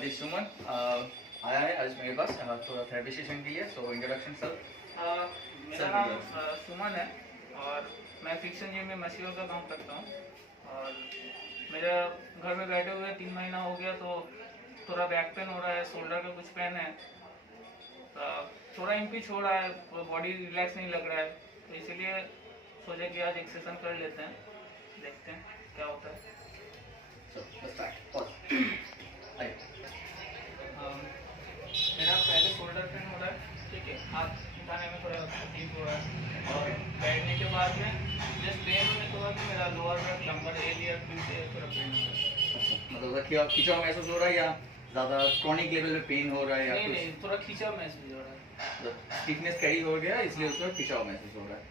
This सुमन आया है आज मेरे पास थोड़ा थेरेपी सेशन के लिए. So introduction sir. मेरा नाम सुमन है और मैं फिक्सन जिम में मशीनों का काम करता हूँ. और मेरा घर में बैठे हुए 3 महीना हो गया, तो थोड़ा बैक पेन हो रहा है, शोल्डर का कुछ पेन है, थोड़ा इंपिच हो रहा है, बॉडी रिलैक्स नहीं लग रहा है, तो इसीलिए सोचे कि आज एक सेशन कर लेते हैं, देखते हैं क्या होता है. So let's start. Pause. Right. मेरा पहले शोल्डर पेन हो रहा है, ठीक है, हाथ उठाने में थोड़ा तकलीफ हो रहा है, और बैठने के बाद में जस्ट पेन होने के बाद मेरा लोअर बैक लंबर एरिया से थोड़ा पेन हो रहा है. अच्छा, मतलब कि खिंचाव महसूस हो रहा है या ज़्यादा क्रॉनिक लेवल पे पेन हो रहा है या नहीं कुछ? नहीं, थोड़ा खिंचाव महसूस हो रहा है. स्टिफनेस कैरी हो गया इसलिए उसका खिंचाव महसूस हो रहा है.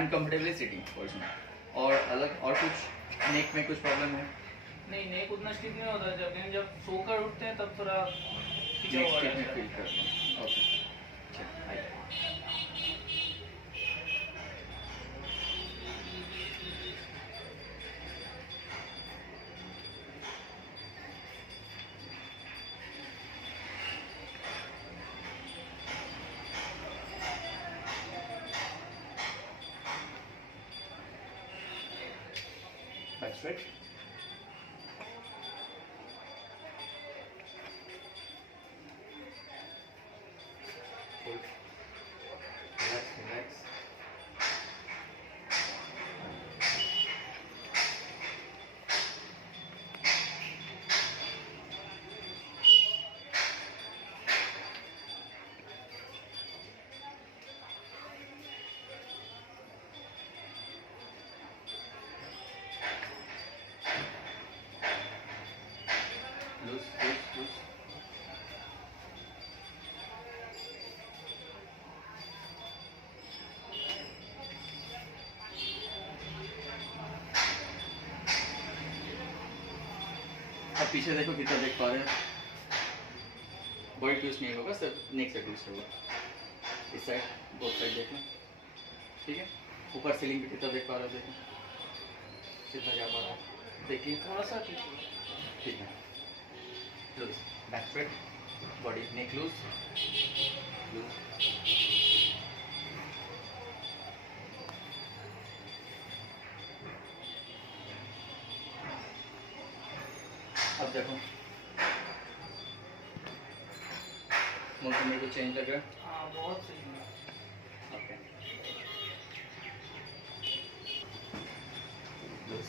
अनकम्फर्टेबली सिटिंग पोजिशन. और अलग और कुछ नेक में कुछ प्रॉब्लम है? नहीं, नेक उतना स्टिफ नहीं होता, जब सोकर उठते हैं तब थोड़ा खिंचाव नेक हो स्टिफ रहा में है. फील करते हैं. ओके. अच्छा, आइए. Back straight. Hold. Relax, relax. Loose, loose, loose. अब पीछे देखो कितना देख पा रहे हैं. बॉडी ट्विस्ट नहीं होगा, सिर्फ नेक से ट्विस्ट होगा. इस साइड बोथ साइड देखना. ठीक है. ऊपर सीलिंग पे कितना देख पा रहे हो, देखो कितना जा पा रहा है. देखिए थोड़ा सा ठीक है. ठीक है. लूज. Back straight. बॉडी नेक लूज. लूज. अब देखो मौसम मेरे को चेंज लग रहा है. हाँ, बहुत सही है. Okay. Loose.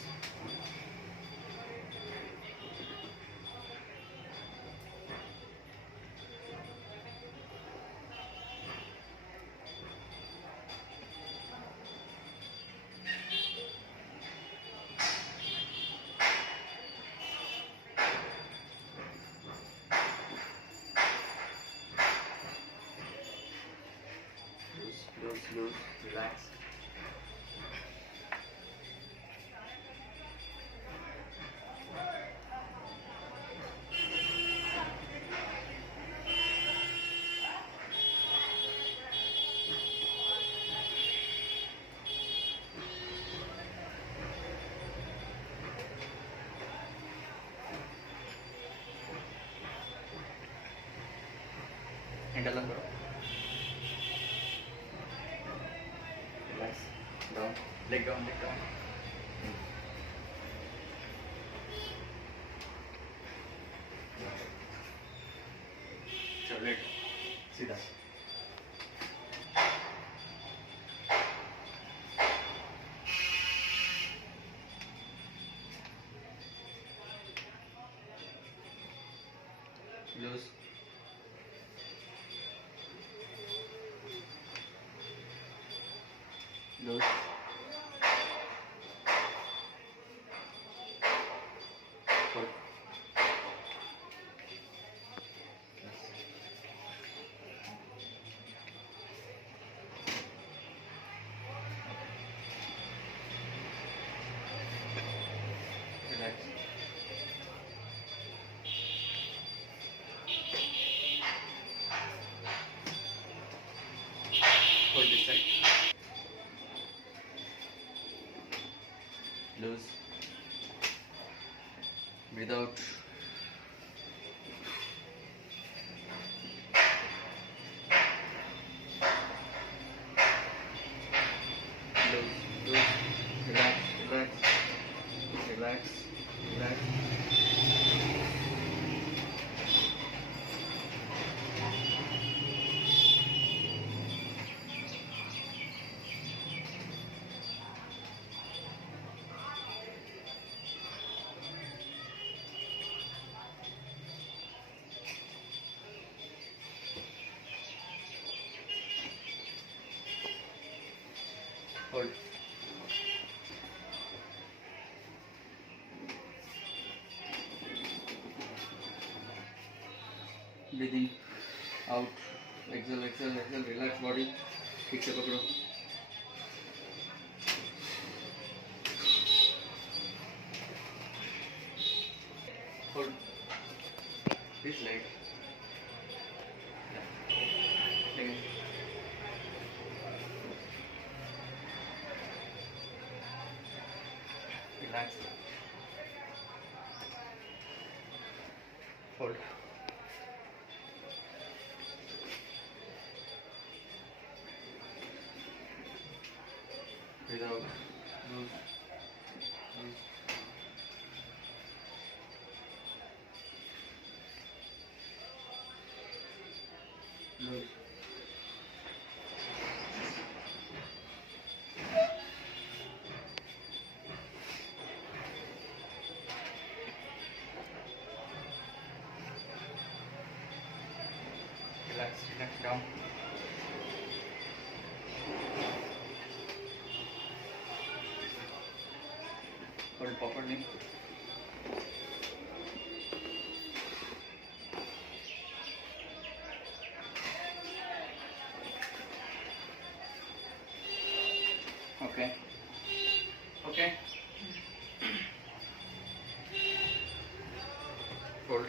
Loose, relax. Hand along करो. Relax. Down. Leg down, leg down. चलो लेट. सीधा. Loose. Loose. Hold. Relax. Hold this side. Loose. Breathe out. Hold. Breathe in, out, exhale, exhale, exhale, relax body, ठीक से पकड़ो. Hold. This leg. Yeah. Again. Relax. Hold. Breathe out. Loose. Loose. Loose. Relax, relax down. Hold properly. Okay. Okay. Hold.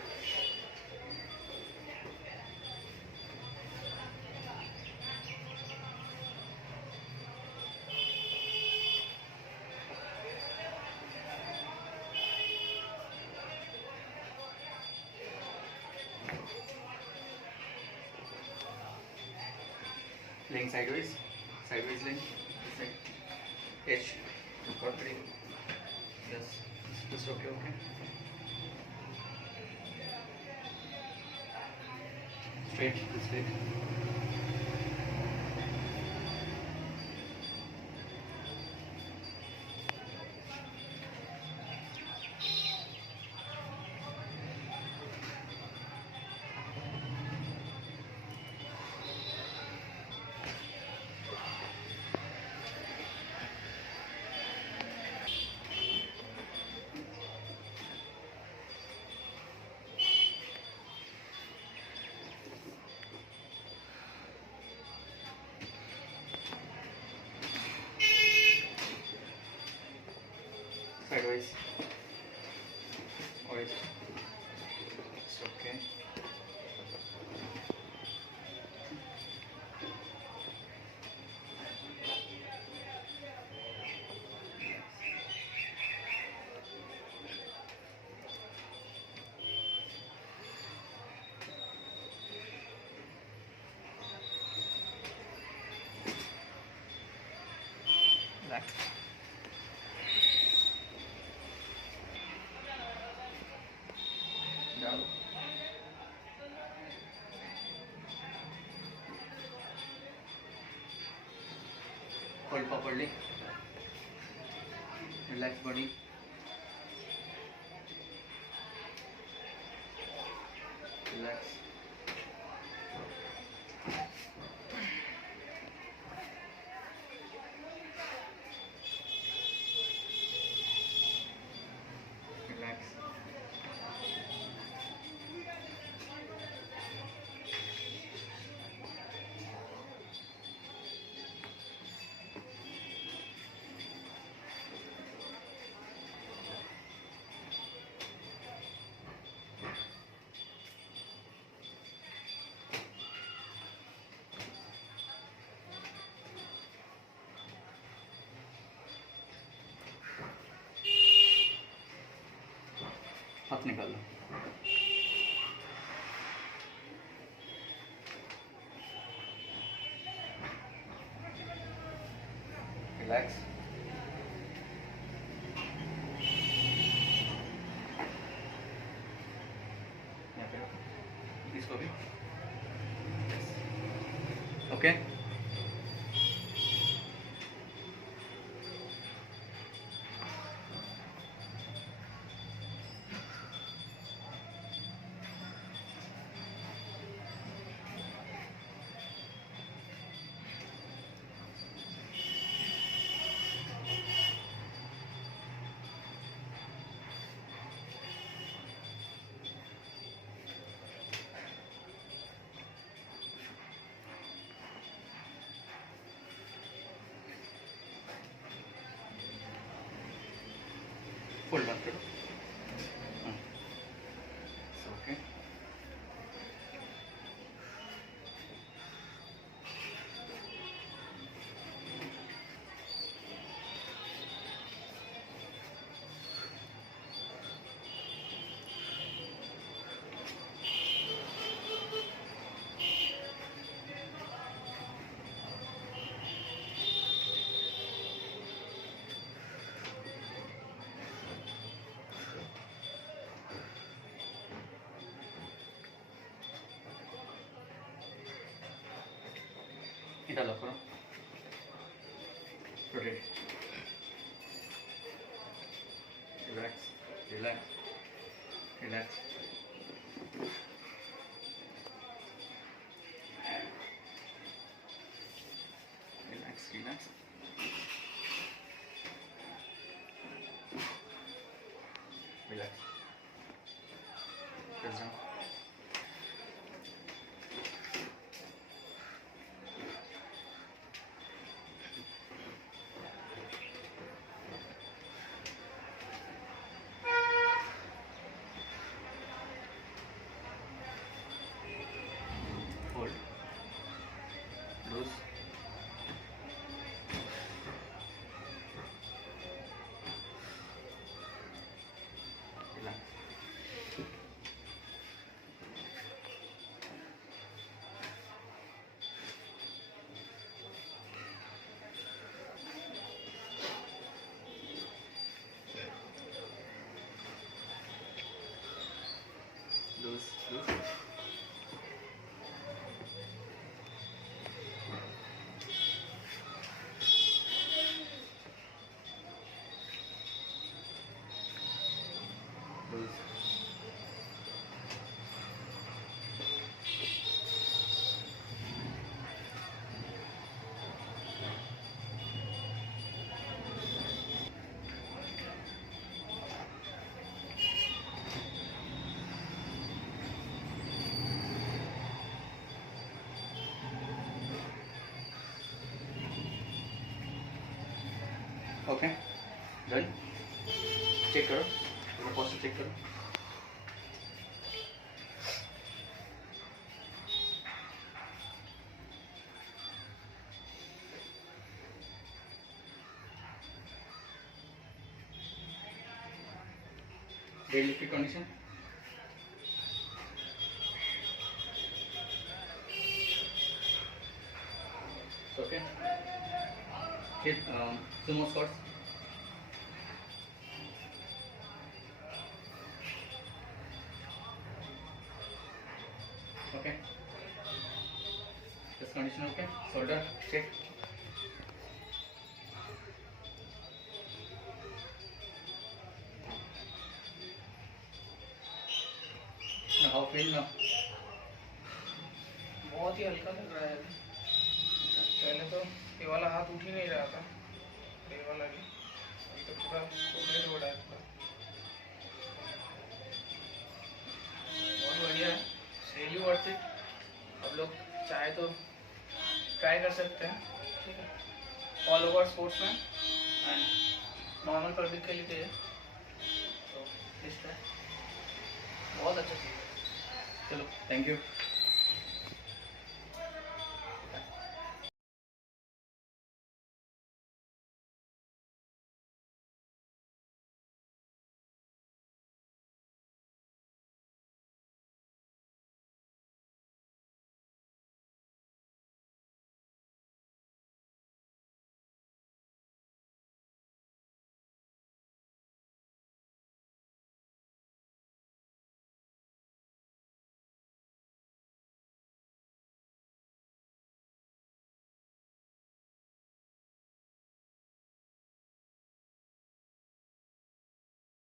Laying sideways. Sideways laying. This side. H. Got 3. Yes. Just okay, okay. Straight, straight. Sideways. Always. It's okay. Relax. Down. Hold properly. Relax body. Relax. Relax. हाथ निकाल लो. Relax. यहाँ पे रखो. इसको भी. Yes. Okay. Fold मत करो. Okay. এটা লক করো. Rotate. Relax. Relax. Relax. Relax. Relax. Relax. Press down. Hold. Loose. Relax. Loose. Loose. Loose. Okay. Done. Check करो. थोड़ा पोस्टर चेक करो. Dead lift condition. Okay. Hit sumo squats. Okay. This condition okay. Shoulder check. Now how feel now? बहुत ही हल्का लग रहा है. पहले तो ये वाला हाथ उठ ही नहीं रहा था, ये वाला भी अभी तो पूरा रोटेट हो रहा है पूरा. बहुत बढ़िया है. Really worth it. अब लोग चाहे तो ट्राई कर सकते हैं. ठीक है. ऑल ओवर स्पोर्ट्स में एंड नॉर्मल पब्लिक के लिए तो इस तरह बहुत अच्छा चीज़ है. चलो थैंक यू.